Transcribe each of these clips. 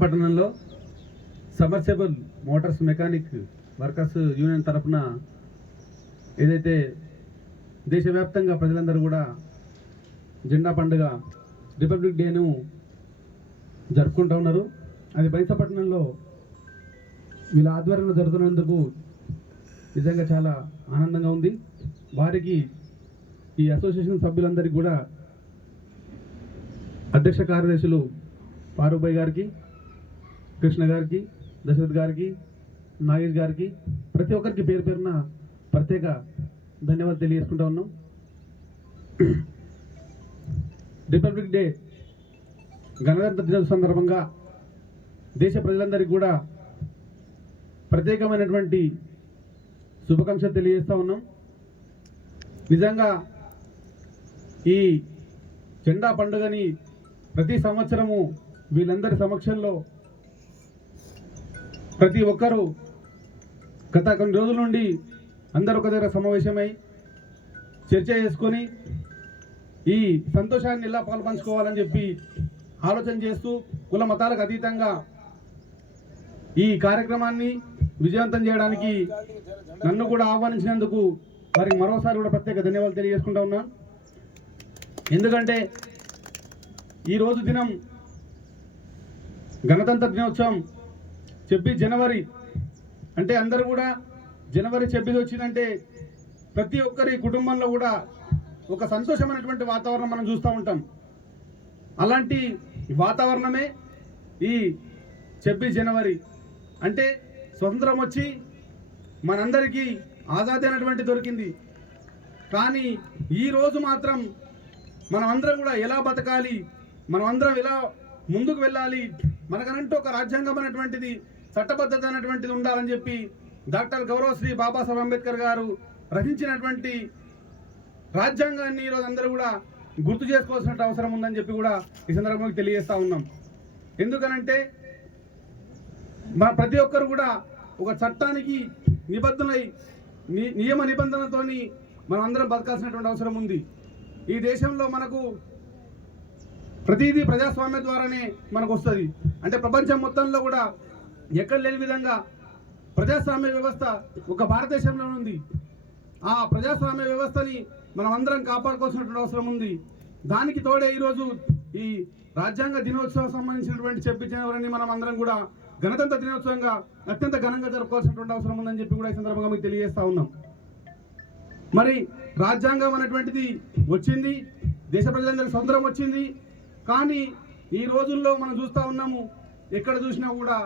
పట్టణంలో సబర్సేబుల్ Motors mechanic workers union తరఫున ఏదైతే దేశవ్యాప్తంగా ప్రజలందరూ కూడా జెండా పండుగ రిపబ్లిక్ డేను జరుపుకుంటూ ఉన్నారు. అది బైంసపట్నంలో వీళ్ళ ఆధ్వర్యంలో జరుగుతున్నందుకు నిజంగా చాలా ఆనందంగా ఉంది. వారికి ఈ అసోసియేషన్ సభ్యులందరికీ కూడా అధ్యక్ష కార్యదర్శులు ఫారూక్ భాయ్ గారికి, కృష్ణ గారికి, దశరథ్ గారికి, నాగేష్ గారికి ప్రతి ఒక్కరికి పేరు పేరున ప్రత్యేక ధన్యవాదాలు తెలియజేసుకుంటా ఉన్నాం. రిపబ్లిక్ డే గణతంత్ర దినోత్సవం సందర్భంగా దేశ ప్రజలందరికీ కూడా ప్రత్యేకమైనటువంటి శుభాకాంక్షలు తెలియజేస్తూ ఉన్నాం. నిజంగా ఈ జెండా పండుగని ప్రతి సంవత్సరము వీళ్ళందరి సమక్షంలో ప్రతి ఒక్కరూ గత కొన్ని రోజుల నుండి అందరూ ఒక దగ్గర సమావేశమై చర్చ చేసుకొని ఈ సంతోషాన్ని ఎలా పాల్పంచుకోవాలని చెప్పి ఆలోచన చేస్తూ కుల మతాలకు అతీతంగా ఈ కార్యక్రమాన్ని విజయవంతం చేయడానికి నన్ను కూడా ఆహ్వానించినందుకు వారికి మరోసారి కూడా ప్రత్యేక ధన్యవాదాలు తెలియజేసుకుంటా ఉన్నాను. ఎందుకంటే ఈరోజు దినం గణతంత్ర దినోత్సవం 26 జనవరి అంటే అందరూ కూడా జనవరి 26 వచ్చిందంటే ప్రతి ఒక్కరి కుటుంబంలో కూడా ఒక సంతోషమైనటువంటి వాతావరణం మనం చూస్తూ ఉంటాం. అలాంటి వాతావరణమే ఈ 26 జనవరి అంటే స్వతంత్రం వచ్చి మనందరికీ ఆజాదీ అయినటువంటి దొరికింది. కానీ ఈరోజు మాత్రం మనమందరం కూడా ఎలా బతకాలి, మనమందరం ఎలా ముందుకు వెళ్ళాలి, మనకనంటూ ఒక రాజ్యాంగం అనేటువంటిది, చట్టబద్ధత అనేటువంటిది ఉండాలని చెప్పి డాక్టర్ గౌరవశ్రీ బాబాసాహెబ్ అంబేద్కర్ గారు రచించినటువంటి రాజ్యాంగాన్ని ఈరోజు అందరూ కూడా గుర్తు చేసుకోవాల్సిన అవసరం ఉందని చెప్పి కూడా ఈ సందర్భంగా తెలియజేస్తూ ఉన్నాం. ఎందుకనంటే మన ప్రతి ఒక్కరు కూడా ఒక చట్టానికి నిబద్ధులై నియమ నిబంధనలతోని మనం అందరం బతకాల్సినటువంటి అవసరం ఉంది. ఈ దేశంలో మనకు ప్రతిదీ ప్రజాస్వామ్యం ద్వారానే మనకు వస్తుంది. అంటే ప్రపంచం మొత్తంలో కూడా ఎక్కడ లేని విధంగా ప్రజాస్వామ్య వ్యవస్థ ఒక భారతదేశంలో ఉంది. ఆ ప్రజాస్వామ్య వ్యవస్థని మనం అందరం కాపాడుకోవాల్సినటువంటి అవసరం ఉంది. దానికి తోడే ఈరోజు ఈ రాజ్యాంగ దినోత్సవం సంబంధించినటువంటి 26 జనవరిని మనం అందరం కూడా గణతంత్ర దినోత్సవంగా అత్యంత ఘనంగా జరుపుకోవాల్సినటువంటి అవసరం ఉందని చెప్పి కూడా ఈ సందర్భంగా మీకు తెలియజేస్తా ఉన్నాం. మరి రాజ్యాంగం అనేటువంటిది వచ్చింది, దేశ ప్రజలందరికీ స్వతంత్రం వచ్చింది. కానీ ఈ రోజుల్లో మనం చూస్తూ ఉన్నాము, ఎక్కడ చూసినా కూడా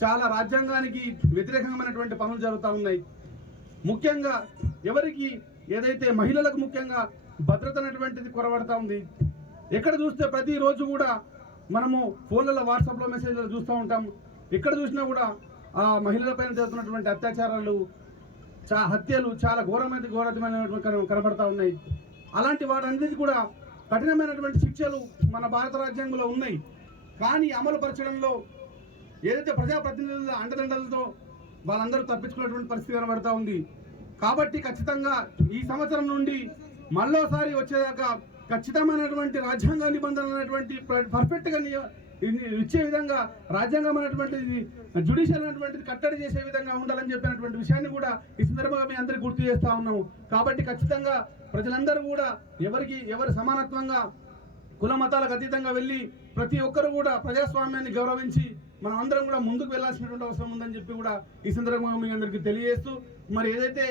చాలా రాజ్యాంగానికి వ్యతిరేకమైనటువంటి పనులు జరుగుతూ ఉన్నాయి. ముఖ్యంగా ఎవరికి ఏదైతే మహిళలకు ముఖ్యంగా భద్రత అనేటువంటిది కొరబడతా ఉంది. ఎక్కడ చూస్తే ప్రతిరోజు కూడా మనము ఫోన్లలో వాట్సాప్లో మెసేజ్లు చూస్తూ ఉంటాం. ఎక్కడ చూసినా కూడా ఆ మహిళలపైన జరుగుతున్నటువంటి అత్యాచారాలు, హత్యలు చాలా ఘోరమైనటువంటి కనబడతా ఉన్నాయి. అలాంటి వాటన్నిటి కూడా కఠినమైనటువంటి శిక్షలు మన భారత రాజ్యాంగంలో ఉన్నాయి. కానీ అమలు పరచడంలో ఏదైతే ప్రజాప్రతినిధుల అండదండలతో వాళ్ళందరూ తప్పించుకున్నటువంటి పరిస్థితి కనబడతా ఉంది. కాబట్టి ఖచ్చితంగా ఈ సంవత్సరం నుండి మళ్ళోసారి వచ్చేదాకా ఖచ్చితమైనటువంటి రాజ్యాంగ నిబంధనలు అనేటువంటి పర్ఫెక్ట్గా ఇచ్చే విధంగా రాజ్యాంగం అనేటువంటిది, జ్యుడిషియల్ అనేటువంటిది కట్టడి చేసే విధంగా ఉండాలని చెప్పినటువంటి విషయాన్ని కూడా ఈ సందర్భంగా మీ అందరికీ గుర్తు చేస్తూ ఉన్నాము. కాబట్టి ఖచ్చితంగా ప్రజలందరూ కూడా ఎవరి సమానత్వంగా కుల మతాలకు అతీతంగా వెళ్ళి ప్రతి ఒక్కరు కూడా ప్రజాస్వామ్యాన్ని గౌరవించి మనం అందరం కూడా ముందుకు వెళ్లాల్సినటువంటి అవసరం ఉందని చెప్పి కూడా ఈ సందర్భంగా మీ అందరికీ తెలియజేస్తూ, మరి ఏదైతే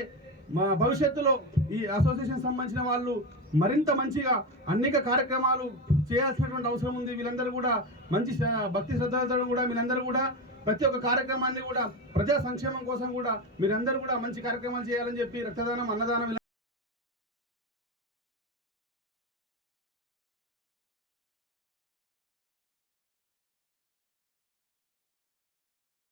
మా భవిష్యత్తులో ఈ అసోసియేషన్ సంబంధించిన వాళ్ళు మరింత మంచిగా అనేక కార్యక్రమాలు చేయాల్సినటువంటి అవసరం ఉంది. వీళ్ళందరూ కూడా మంచి భక్తి శ్రద్ధలతో కూడా మీరందరూ కూడా ప్రతి ఒక్క కార్యక్రమాన్ని కూడా ప్రజా సంక్షేమం కోసం కూడా మీరందరూ కూడా మంచి కార్యక్రమాలు చేయాలని చెప్పి రక్తదానం, అన్నదానం